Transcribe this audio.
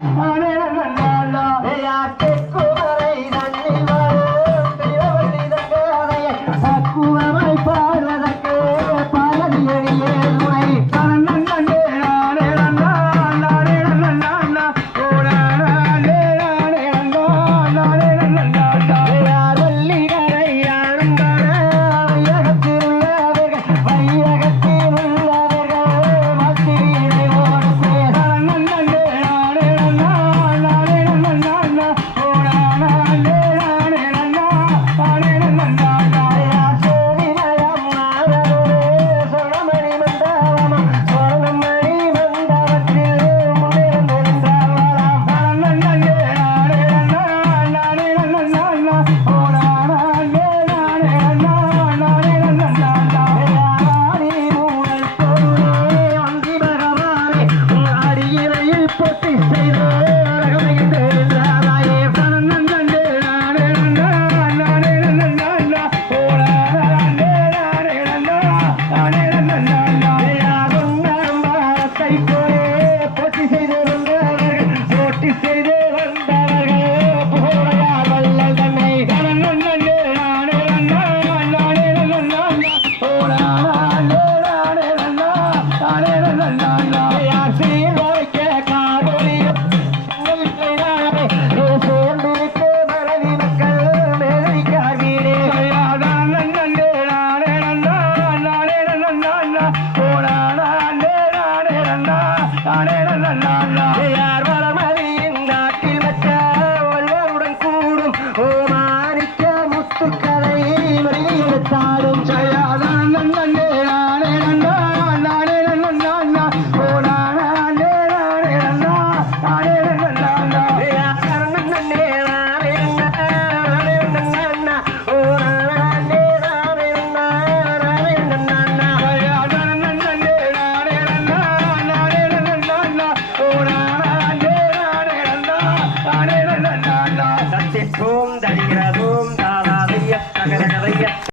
Bye. தானே. நல்லா தட்டி தூம் தடிகிற தூம் தாதாதைய தகதகதைய